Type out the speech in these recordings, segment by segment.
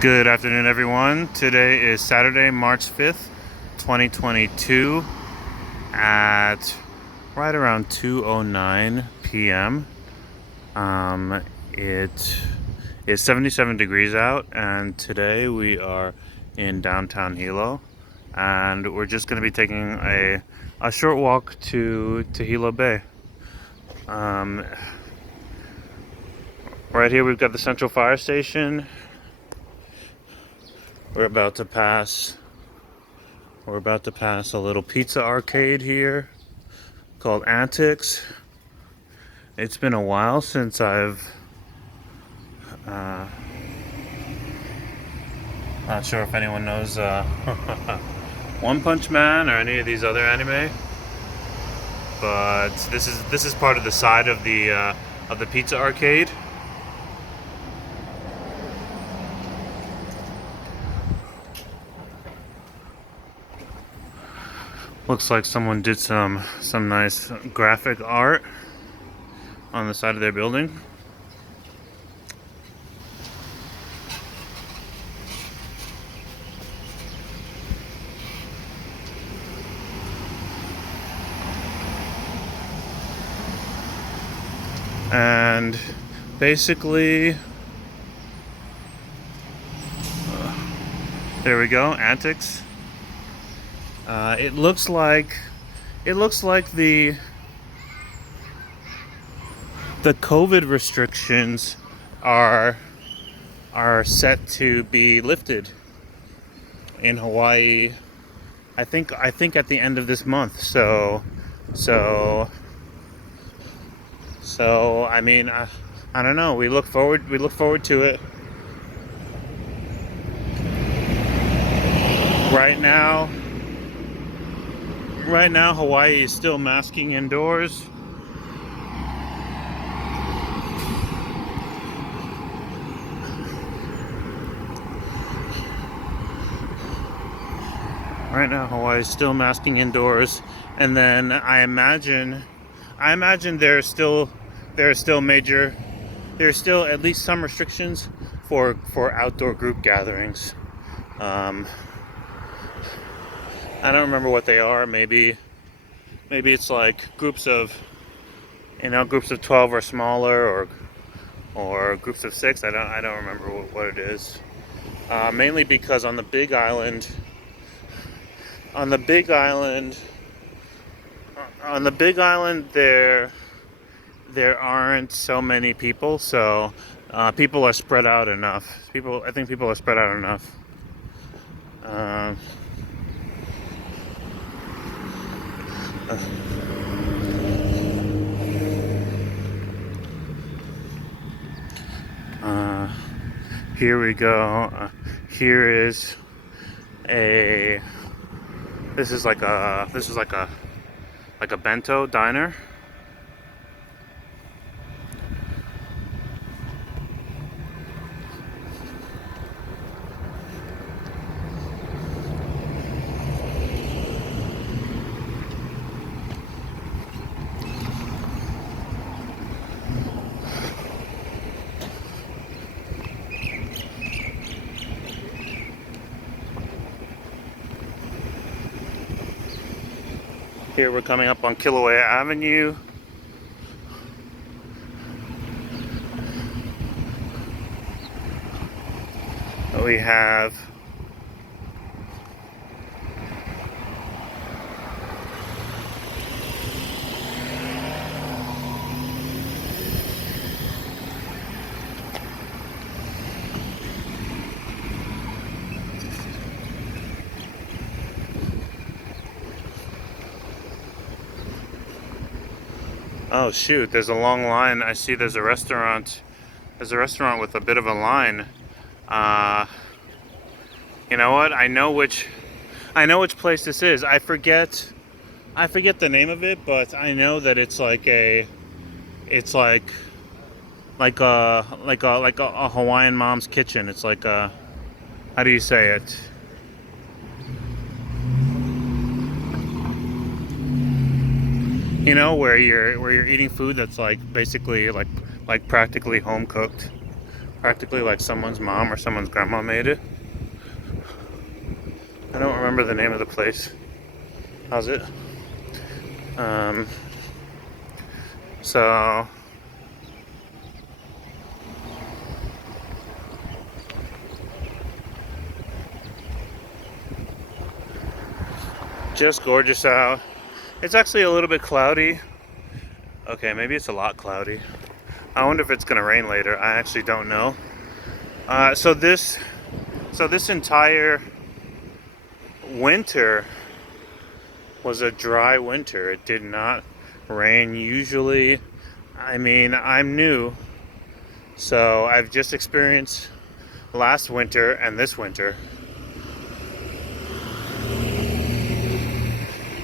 Good afternoon, everyone. Today is Saturday, March 5th, 2022 at right around 2:09 p.m. It is 77 degrees out, and today we are in downtown Hilo, and we're just going to be taking a short walk to Hilo Bay. Right here we've got the Central Fire Station. We're about to pass a little pizza arcade here called Antics. It's been a while since I've not sure if anyone knows One Punch Man or any of these other anime, but this is part of the side of the pizza arcade. Looks like someone did some nice graphic art on the side of their building. And basically, there we go, Antics. It looks like the COVID restrictions are set to be lifted in Hawaii. I think at the end of this month. So I mean, I don't know. We look forward to it. Right now, Hawaii is still masking indoors. Right now, Hawaii is still masking indoors, and then I imagine there's still at least some restrictions for outdoor group gatherings. I don't remember what they are. Maybe it's like groups of 12 or smaller, or groups of 6. I don't remember what it is. Mainly because on the Big Island, there aren't so many people, so people are spread out enough. I think people are spread out enough. Here we go. Here is a. This is like a bento diner. Here we're coming up on Kilauea Avenue. We have oh shoot, there's a long line. I see there's a restaurant. There's a restaurant with a bit of a line. You know what? I know which place this is. I forget the name of it, but I know that it's like a Hawaiian mom's kitchen. It's like a, how do you say it? You know, where you're eating food that's like basically like practically home cooked, Practically like someone's mom or someone's grandma made it. I don't remember the name of the place. How's it? Um, so just gorgeous out. It's actually a little bit cloudy. Okay, maybe it's a lot cloudy. I wonder if it's gonna rain later. I actually don't know. So this entire winter was a dry winter. It did not rain. Usually, I mean, I'm new, so I've just experienced last winter and this winter.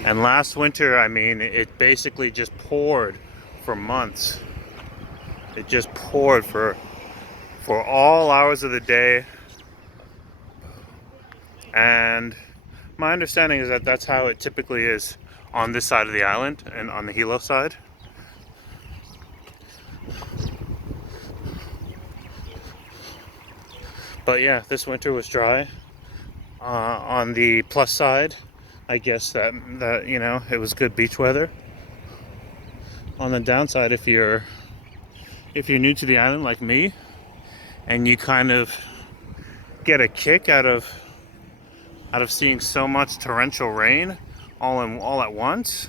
And last winter, I mean, it basically just poured for months. It just poured for all hours of the day. And my understanding is that that's how it typically is on this side of the island and on the Hilo side. But yeah, this winter was dry. On the plus side, I guess that you know, it was good beach weather. On the downside, if you're new to the island like me, and you kind of get a kick out of seeing so much torrential rain all at once,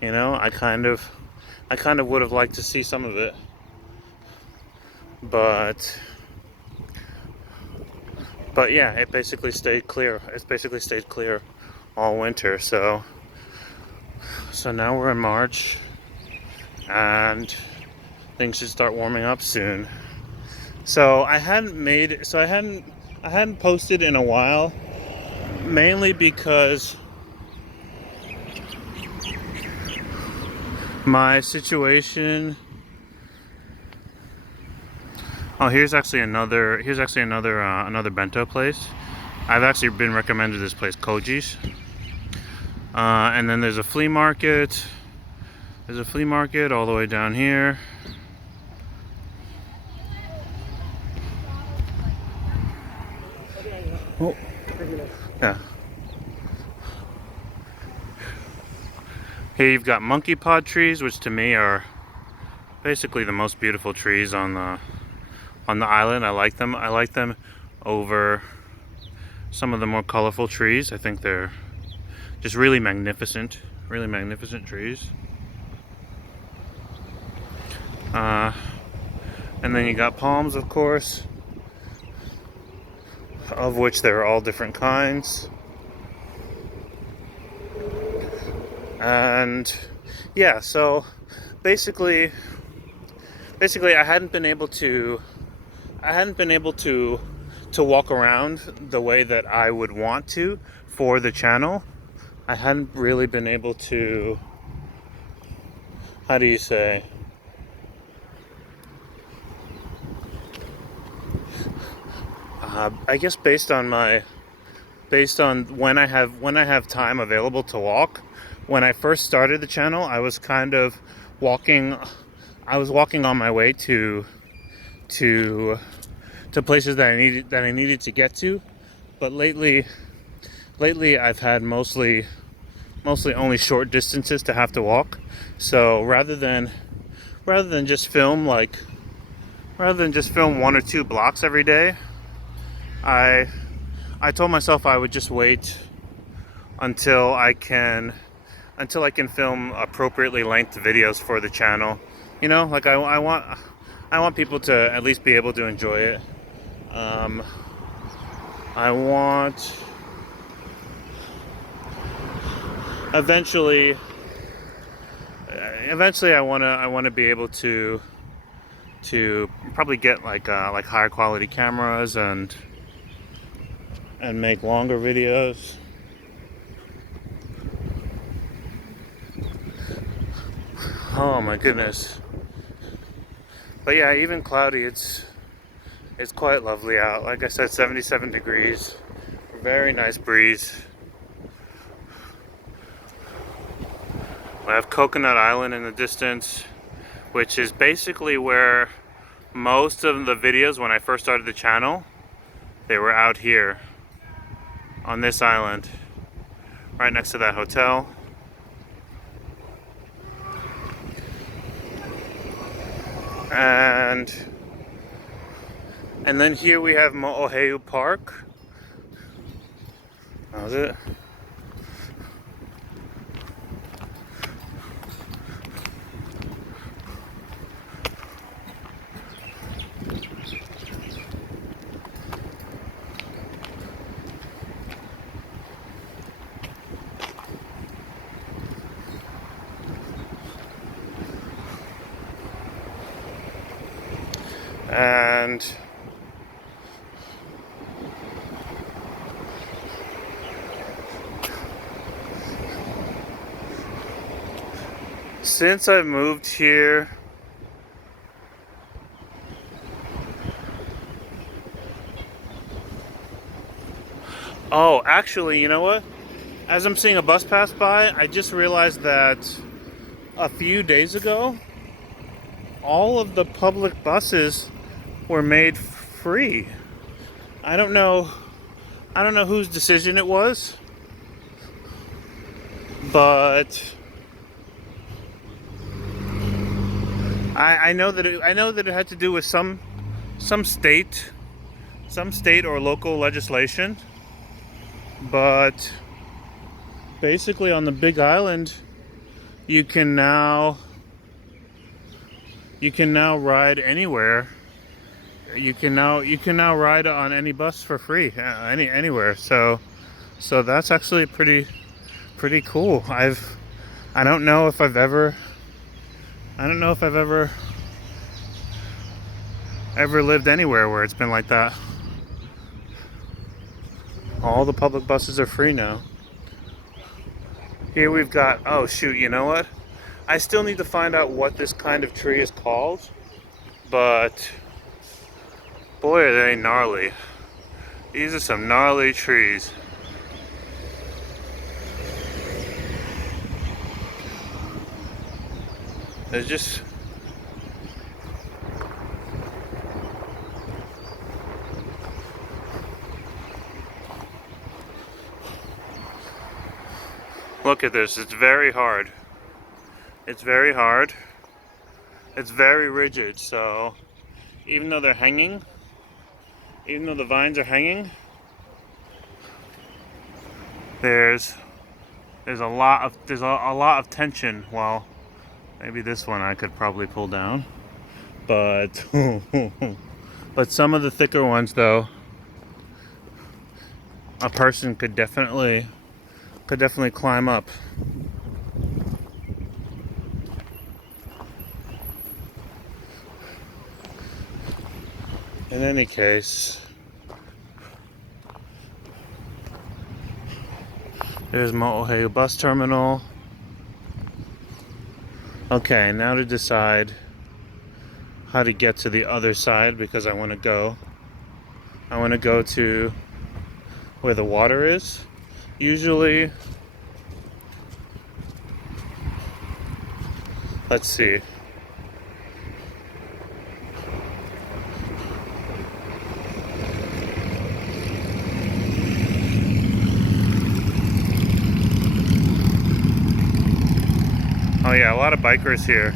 you know, I kind of would have liked to see some of it, but yeah, it basically stayed clear. It's basically stayed clear all winter. So now we're in March, and things should start warming up soon. So I hadn't posted in a while, mainly because my situation. Oh, here's actually another bento place. I've actually been recommended this place, Koji's. And then there's a flea market. There's a flea market all the way down here. Oh, yeah. Here you've got monkey pod trees, which to me are basically the most beautiful trees on the island. I like them. I like them over some of the more colorful trees. I think they're just really magnificent trees. And then you got palms, of course, of which there are all different kinds. And yeah, so basically I hadn't been able to walk around the way that I would want to for the channel. I hadn't really been able to, how do you say, I guess based on when I have time available to walk. When I first started the channel, I was kind of walking on my way to places that I needed to get to. But lately I've had mostly only short distances to have to walk. So rather than just film 1 or 2 blocks every day, I told myself I would just wait until I can film appropriately length videos for the channel. You know, like I want people to at least be able to enjoy it. I want eventually I want to be able to probably get like higher quality cameras and make longer videos. Oh my goodness. But yeah, even cloudy, it's quite lovely out. Like I said, 77 degrees. Very nice breeze. I have Coconut Island in the distance, which is basically where Most of the videos when I first started the channel, they were out here on this island, right next to that hotel. And then here we have Mo'oheu Park. That was it. And since I've moved here, oh, actually, you know what? As I'm seeing a bus pass by, I just realized that a few days ago, all of the public buses were made free. I don't know whose decision it was, but I know that it had to do with some state or local legislation. But basically on the Big Island, you can now ride anywhere. You can now ride on any bus for free, anywhere. So that's actually pretty cool. I don't know if I've ever lived anywhere where it's been like that. All the public buses are free now. Here we've got, oh shoot, you know what? I still need to find out what this kind of tree is called, but boy are they gnarly. These are some gnarly trees. They're just... Look at this, it's very hard. It's very hard. It's very rigid, so even though they're hanging, even though the vines are hanging, there's a lot of tension. Well, maybe this one I could probably pull down, but but some of the thicker ones though, a person could definitely climb up. In any case, there's Mo'oheu bus terminal. Okay, now to decide how to get to the other side, because I want to go to where the water is. Usually, let's see. Oh yeah, a lot of bikers here.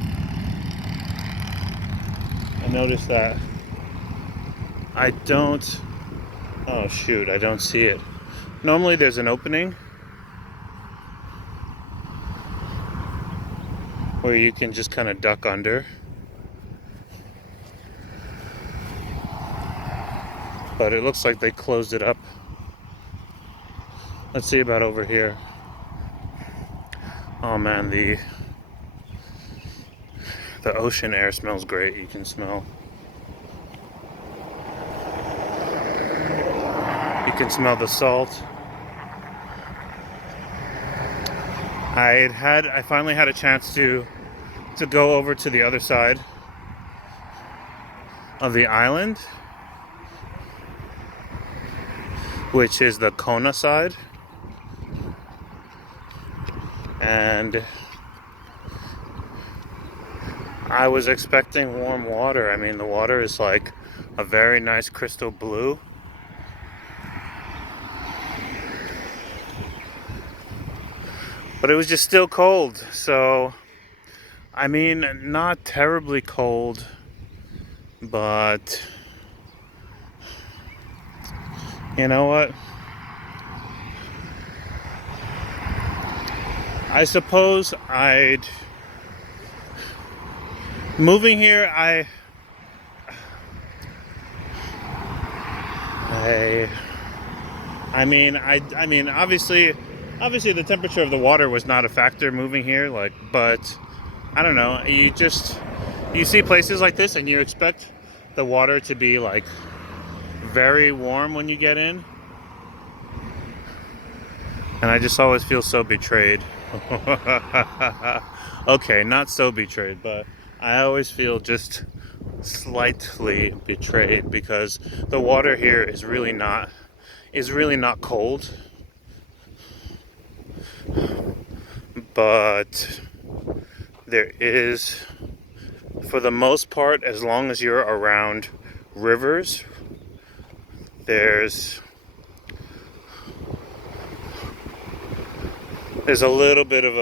I noticed that. Oh shoot, I don't see it. Normally there's an opening where you can just kind of duck under. But it looks like they closed it up. Let's see about over here. Oh man, the ocean air smells great. You can smell the salt. I finally had a chance to go over to the other side of the island, which is the Kona side. And I was expecting warm water. I mean, the water is like a very nice crystal blue. But it was just still cold. So, I mean, not terribly cold, but you know what? I suppose I'd moving here. I I mean, obviously, the temperature of the water was not a factor moving here. Like, but I don't know. You see places like this, and you expect the water to be like very warm when you get in, and I just always feel so betrayed. Okay, not so betrayed, but I always feel just slightly betrayed because the water here is really not cold, but there is, for the most part, as long as you're around rivers, there's a little bit of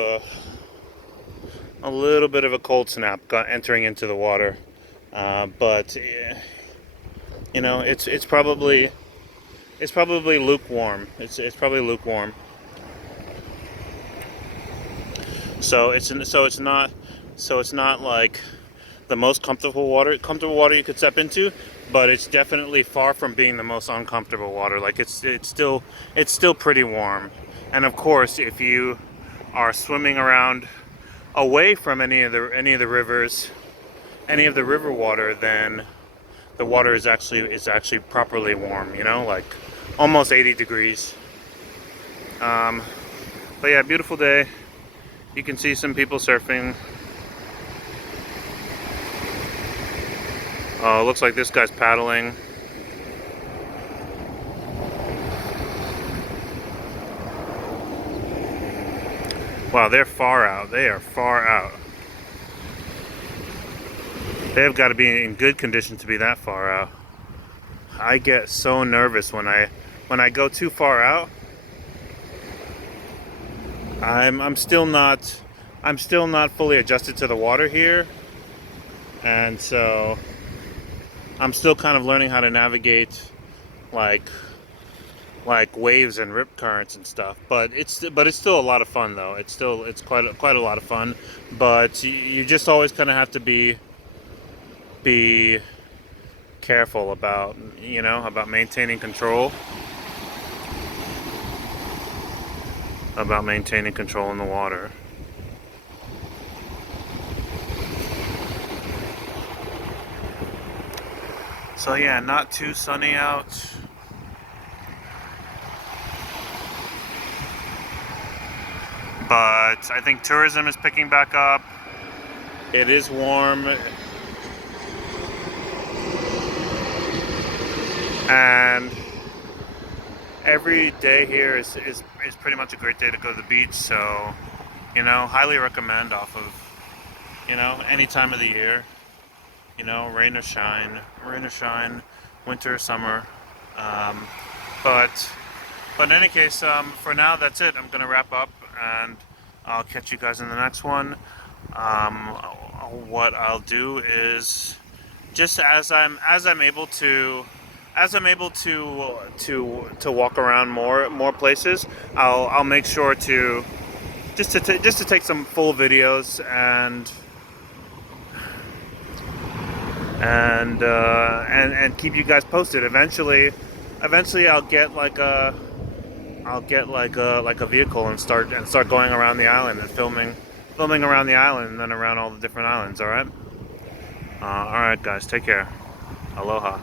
a cold snap entering into the water, but you know, it's probably lukewarm. It's probably lukewarm. So it's not like the most comfortable water you could step into, but it's definitely far from being the most uncomfortable water. Like it's still pretty warm. And of course, if you are swimming around away from any of the rivers, any of the river water, then the water is actually properly warm. You know, like almost 80 degrees. Um, but yeah, beautiful day. You can see some people surfing. Looks like this guy's paddling. Wow, they're far out. They are far out. They've got to be in good condition to be that far out. I get so nervous when I go too far out. I'm still not fully adjusted to the water here, and so I'm still kind of learning how to navigate like waves and rip currents and stuff. But it's still a lot of fun though. It's quite a lot of fun. But you just always kind of have to be careful about, you know, about maintaining control. About maintaining control in the water. So yeah, not too sunny out. But I think tourism is picking back up. It is warm. And every day here is pretty much a great day to go to the beach. So, you know, highly recommend off of, you know, any time of the year. You know, rain or shine, winter or summer. Um, but in any case, for now that's it. I'm gonna wrap up, and I'll catch you guys in the next one. Um, what I'll do is just as I'm able to walk around more places, I'll make sure to just to take some full videos and keep you guys posted. Eventually I'll get like a vehicle and start going around the island and filming around the island and then around all the different islands. All right, guys, take care. Aloha.